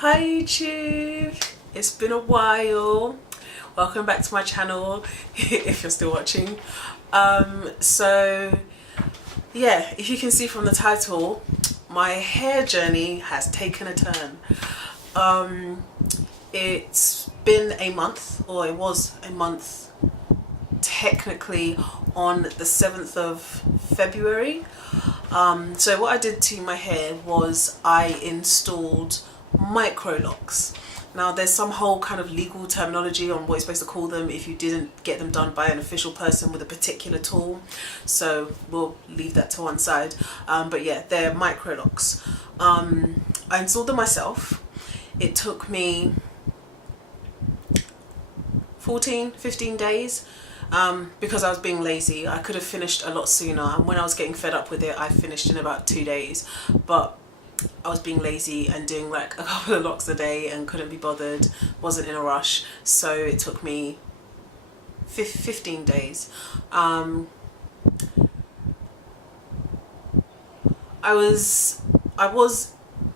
Hi YouTube, it's been a while. Welcome back to my channel if you're still watching. So yeah, if you can see from the title, my hair journey has taken a turn. It's been a month, or it was a month technically, on the 7th of February. So what I did to my hair was I installed Microlocks. Now there's some whole kind of legal terminology on what you're supposed to call them if you didn't get them done by an official person with a particular tool, so we'll leave that to one side. But yeah, they're Microlocks. I installed them myself. It took me 15 days. Because I was being lazy. I could have finished a lot sooner, and when I was getting fed up with it, I finished in about 2 days, but I was being lazy and doing like a couple of locks a day and couldn't be bothered, wasn't in a rush, so it took me 15 days. I was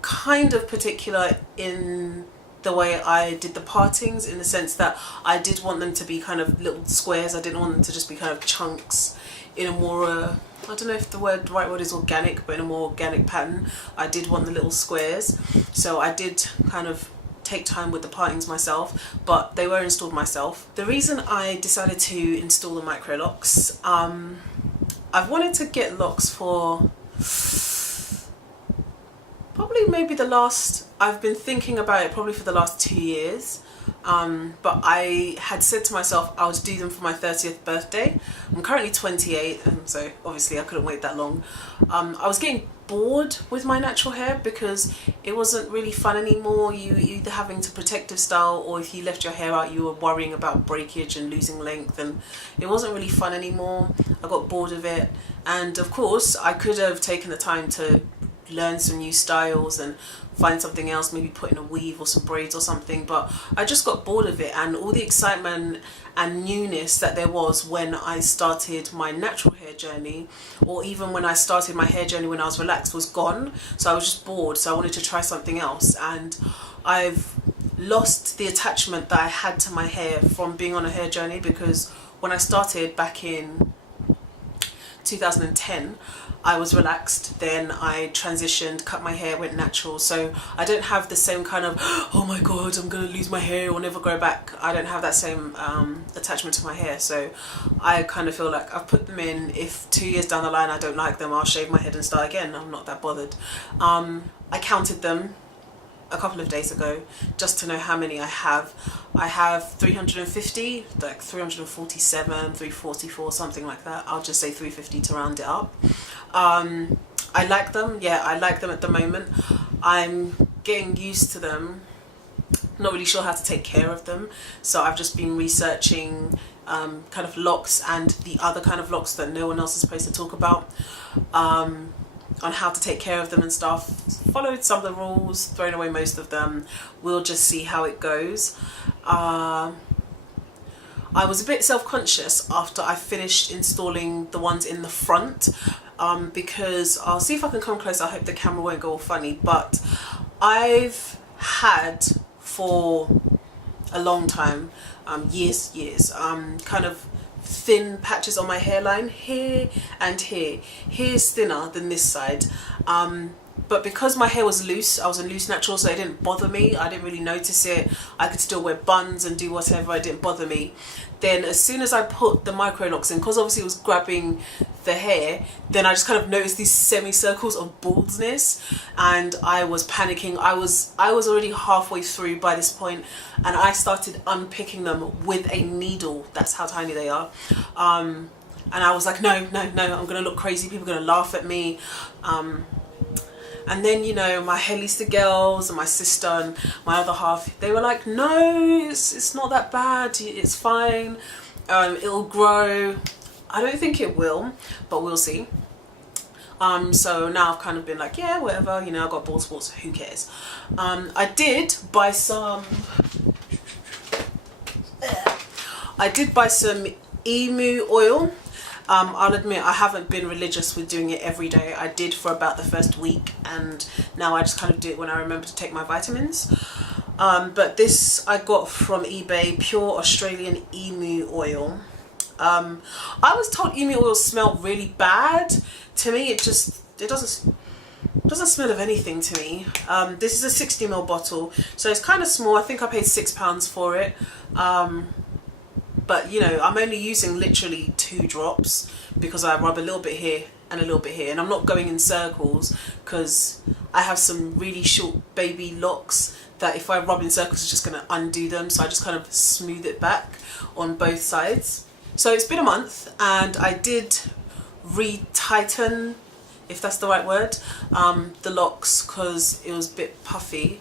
kind of particular in the way I did the partings, in the sense that I did want them to be kind of little squares. I didn't want them to just be kind of chunks in a more I don't know if the right word is organic, but in a more organic pattern. I did want the little squares, so I did kind of take time with the partings myself, but they were installed myself. The reason I decided to install the Microlocks, I've wanted to get locks for probably maybe I've been thinking about it probably for the last 2 years. But I had said to myself I would do them for my 30th birthday. I'm currently 28, so obviously I couldn't wait that long. I was getting bored with my natural hair because it wasn't really fun anymore. You either having to protective style, or if you left your hair out you were worrying about breakage and losing length, and it wasn't really fun anymore. I got bored of it, and of course I could have taken the time to learn some new styles and find something else, maybe put in a weave or some braids or something, but I just got bored of it, and all the excitement and newness that there was when I started my natural hair journey, or even when I started my hair journey when I was relaxed, was gone. So I was just bored, so I wanted to try something else, and I've lost the attachment that I had to my hair from being on a hair journey, because when I started back in 2010 I was relaxed, then I transitioned, cut my hair, went natural, so I don't have the same kind of oh my god I'm gonna lose my hair or never grow back. I don't have that same attachment to my hair, so I kind of feel like I've put them in. If 2 years down the line I don't like them, I'll shave my head and start again. I'm not that bothered. I counted them a couple of days ago just to know how many I have. I have 350, like 347, 344, something like that. I'll just say 350 to round it up. I like them. Yeah, I like them at the moment. I'm getting used to them. Not really sure how to take care of them, so I've just been researching kind of locks and the other kind of locks that no one else is supposed to talk about, on how to take care of them and stuff. Followed some of the rules, thrown away most of them. We'll just see how it goes. I was a bit self-conscious after I finished installing the ones in the front, because I'll see if I can come close. I hope the camera won't go all funny, but I've had for a long time, years, kind of thin patches on my hairline, here and here. Here's thinner than this side, but because my hair was loose, I was a loose natural, so it didn't bother me. I didn't really notice it. I could still wear buns and do whatever. It didn't bother me. Then as soon as I put the Microlocks in, because obviously it was grabbing the hair, then I just kind of noticed these semicircles of baldness, and I was panicking. I was already halfway through by this point, and I started unpicking them with a needle. That's how tiny they are. And I was like, no, I'm gonna look crazy. People are gonna laugh at me. And then, you know, my hair Lisa girls and my sister and my other half, they were like, no, it's not that bad, it's fine, it'll grow. I don't think it will, but we'll see. So now I've kind of been like, yeah, whatever, you know, I got bald spots, who cares. I did buy some emu oil. I'll admit I haven't been religious with doing it every day. I did for about the first week, and now I just kind of do it when I remember to take my vitamins. But this I got from eBay, pure Australian emu oil. I was told emu oil smelled really bad. To me, it doesn't smell of anything to me. This is a 60ml bottle, so it's kind of small. I think I paid £6 for it. But you know, I'm only using literally 2 drops because I rub a little bit here and a little bit here, and I'm not going in circles because I have some really short baby locks that if I rub in circles it's just going to undo them, so I just kind of smooth it back on both sides. So it's been a month and I did retighten, if that's the right word, the locks because it was a bit puffy.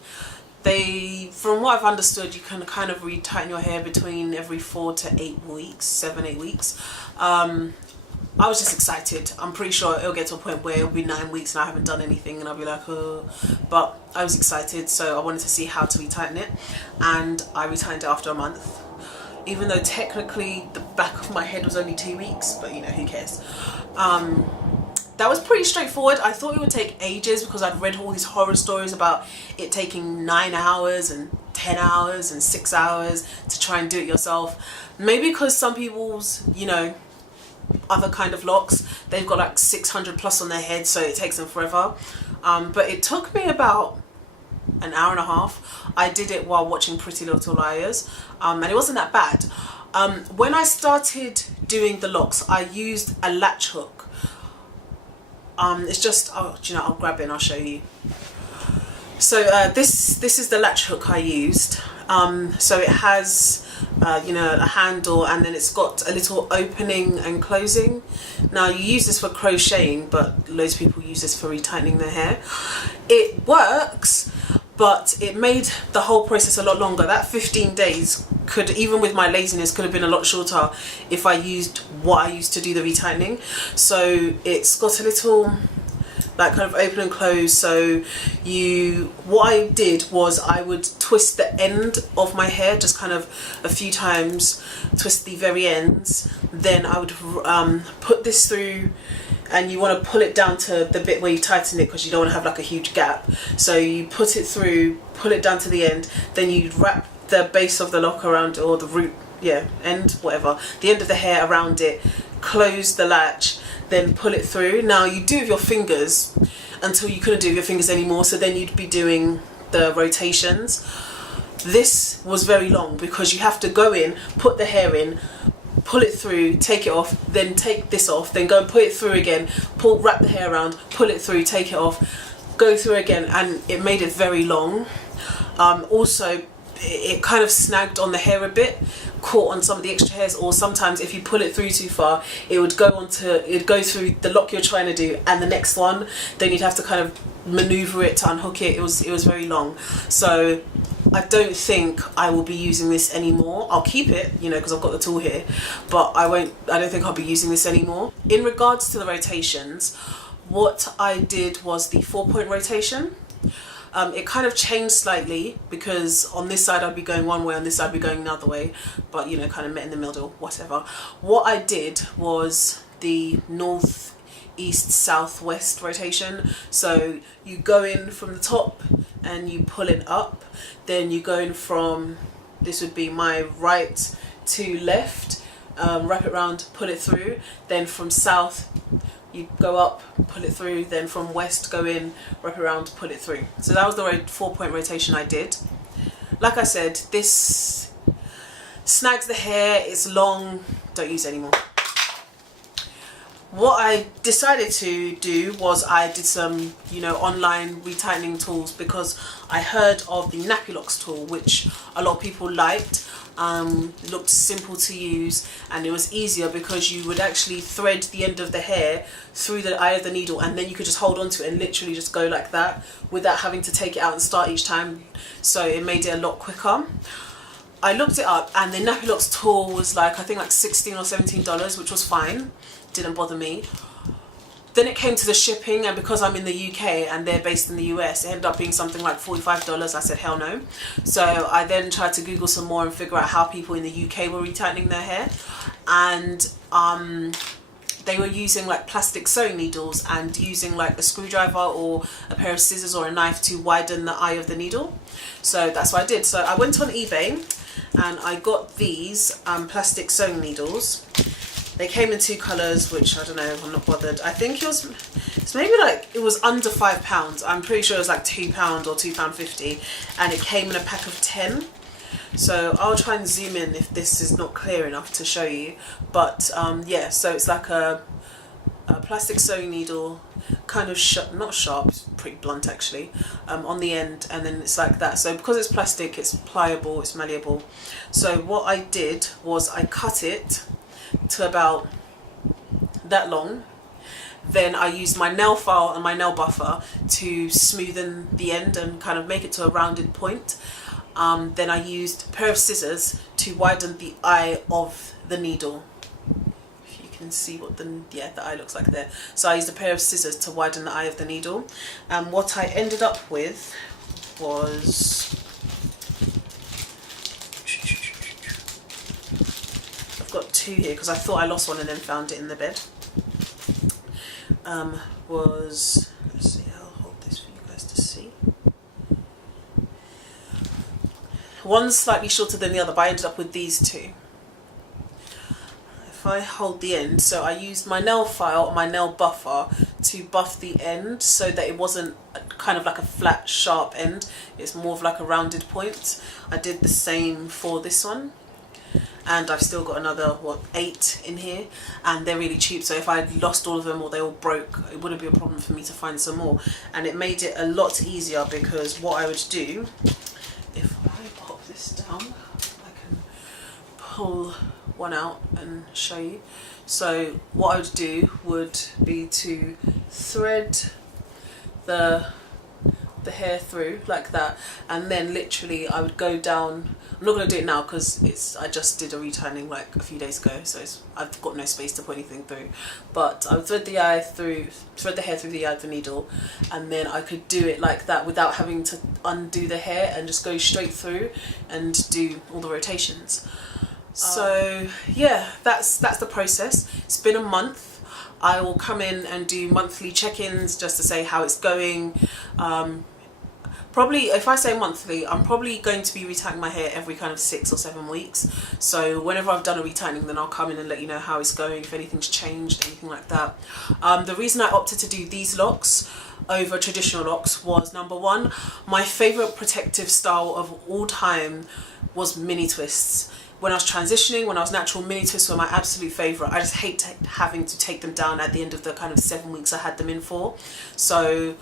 From what I've understood, you can kind of retighten your hair between every 4 to 8 weeks, 7-8 weeks. I was just excited. I'm pretty sure it'll get to a point where it'll be 9 weeks and I haven't done anything and I'll be like, oh. But I was excited, so I wanted to see how to retighten it, and I retightened it after a month. Even though technically the back of my head was only 2 weeks, but you know, who cares. That was pretty straightforward. I thought it would take ages because I'd read all these horror stories about it taking 9 hours and 10 hours and 6 hours to try and do it yourself. Maybe because some people's, you know, other kind of locks, they've got like 600 plus on their head, so it takes them forever. But it took me about an hour and a half. I did it while watching Pretty Little Liars, and it wasn't that bad. When I started doing the locks, I used a latch hook. It's just, oh, do you know, I'll grab it and I'll show you. So this is the latch hook I used. So it has you know, a handle, and then it's got a little opening and closing. Now you use this for crocheting, but loads of people use this for retightening their hair. It works, but it made the whole process a lot longer. That 15 days could, even with my laziness, could have been a lot shorter if I used what I used to do the retightening. So it's got a little like kind of open and close. So what I did was I would twist the end of my hair just kind of a few times, twist the very ends, then I would put this through, and you want to pull it down to the bit where you tighten it because you don't want to have like a huge gap. So you put it through, pull it down to the end, then you wrap the base of the lock around, or the root, yeah, end, whatever, the end of the hair around it, close the latch, then pull it through. Now you do it with your fingers until you couldn't do it with your fingers anymore, so then you'd be doing the rotations. This was very long because you have to go in, put the hair in, pull it through, take it off, then take this off, then go and put it through again, wrap the hair around, pull it through, take it off, go through again, and it made it very long. Also, it kind of snagged on the hair a bit, caught on some of the extra hairs, or sometimes if you pull it through too far, it would go through the lock you're trying to do and the next one, then you'd have to kind of maneuver it to unhook it. It was very long. So I don't think I will be using this anymore. I'll keep it, you know, because I've got the tool here, but I don't think I'll be using this anymore. In regards to the rotations, what I did was the 4-point rotation. It kind of changed slightly because on this side I'd be going one way, on this side I'd be going another way, but you know, kind of met in the middle, whatever. What I did was the north, east, south, west rotation. So you go in from the top and you pull it up, then you go in from, this would be my right to left, wrap it around, pull it through, then from south you go up, pull it through, then from west go in, wrap it around, pull it through. So that was the 4-point rotation I did. Like I said, this snags the hair, it's long, don't use it anymore. What I decided to do was I did some, you know, online retightening tools because I heard of the Microlocks tool, which a lot of people liked. It looked simple to use and it was easier because you would actually thread the end of the hair through the eye of the needle, and then you could just hold on to it and literally just go like that without having to take it out and start each time. So it made it a lot quicker. I looked it up and the Microlocks tool was like, I think like $16 or $17, which was fine, didn't bother me. Then it came to the shipping, and because I'm in the UK and they're based in the US, it ended up being something like $45. I said hell no. So I then tried to Google some more and figure out how people in the UK were retightening their hair, and they were using like plastic sewing needles and using like a screwdriver or a pair of scissors or a knife to widen the eye of the needle. So that's what I did. So I went on eBay and I got these plastic sewing needles. They came in 2 colours, which I don't know, I'm not bothered. I think it's maybe like, it was under £5. I'm pretty sure it was like £2 or £2.50, and it came in a pack of 10. So I'll try and zoom in if this is not clear enough to show you. But yeah, so it's like a plastic sewing needle, kind of not sharp, it's pretty blunt actually, on the end, and then it's like that. So because it's plastic, it's pliable, it's malleable. So what I did was I cut it to about that long. Then I used my nail file and my nail buffer to smoothen the end and kind of make it to a rounded point. Then I used a pair of scissors to widen the eye of the needle. If you can see what the eye looks like there. So I used a pair of scissors to widen the eye of the needle. And what I ended up with was, I've got 2 here because I thought I lost one and then found it in the bed. Let's see, I'll hold this for you guys to see. One's slightly shorter than the other, but I ended up with these 2. If I hold the end, so I used my nail file and my nail buffer to buff the end so that it wasn't kind of like a flat, sharp end. It's more of like a rounded point. I did the same for this one. And I've still got another 8 in here, and they're really cheap, so if I lost all of them or they all broke, it wouldn't be a problem for me to find some more. And it made it a lot easier because what I would do, if I pop this down, I can pull one out and show you. So what I would do would be to thread the hair through like that, and then literally I would go down. I'm not going to do it now because I just did a retightening like a few days ago, so I've got no space to put anything through. But I would thread the hair through the eye of the needle, and then I could do it like that without having to undo the hair and just go straight through and do all the rotations. So yeah, that's the process. It's been a month. I will come in and do monthly check-ins just to say how it's going. Probably, if I say monthly, I'm probably going to be retightening my hair every kind of 6 or 7 weeks. So whenever I've done a retightening, then I'll come in and let you know how it's going, if anything's changed, anything like that. The reason I opted to do these locks over traditional locks was, number one, my favourite protective style of all time was mini twists. When I was transitioning, when I was natural, mini twists were my absolute favourite. I just hate having to take them down at the end of the kind of 7 weeks I had them in for. So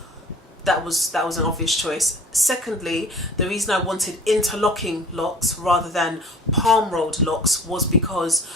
that was an obvious choice. Secondly, the reason I wanted interlocking locks rather than palm rolled locks was because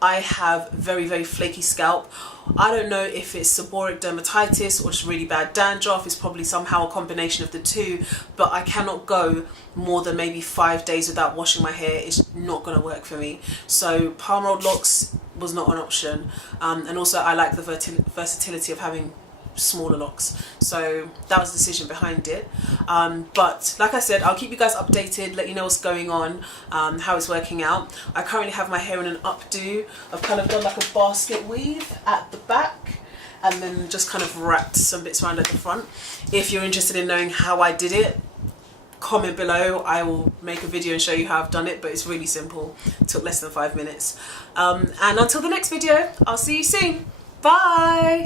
I have very, very flaky scalp. I don't know if it's seborrheic dermatitis or just really bad dandruff. It's probably somehow a combination of the two, but I cannot go more than maybe 5 days without washing my hair. It's not going to work for me. So palm rolled locks was not an option. And also I like the versatility of having smaller locks, so that was the decision behind it. But like I said, I'll keep you guys updated, let you know what's going on, how it's working out. I currently have my hair in an updo. I've kind of done like a basket weave at the back and then just kind of wrapped some bits around at the front. If you're interested in knowing how I did it, comment below. I will make a video and show you how I've done it, but it's really simple. It took less than 5 minutes. And until the next video, I'll see you soon. Bye.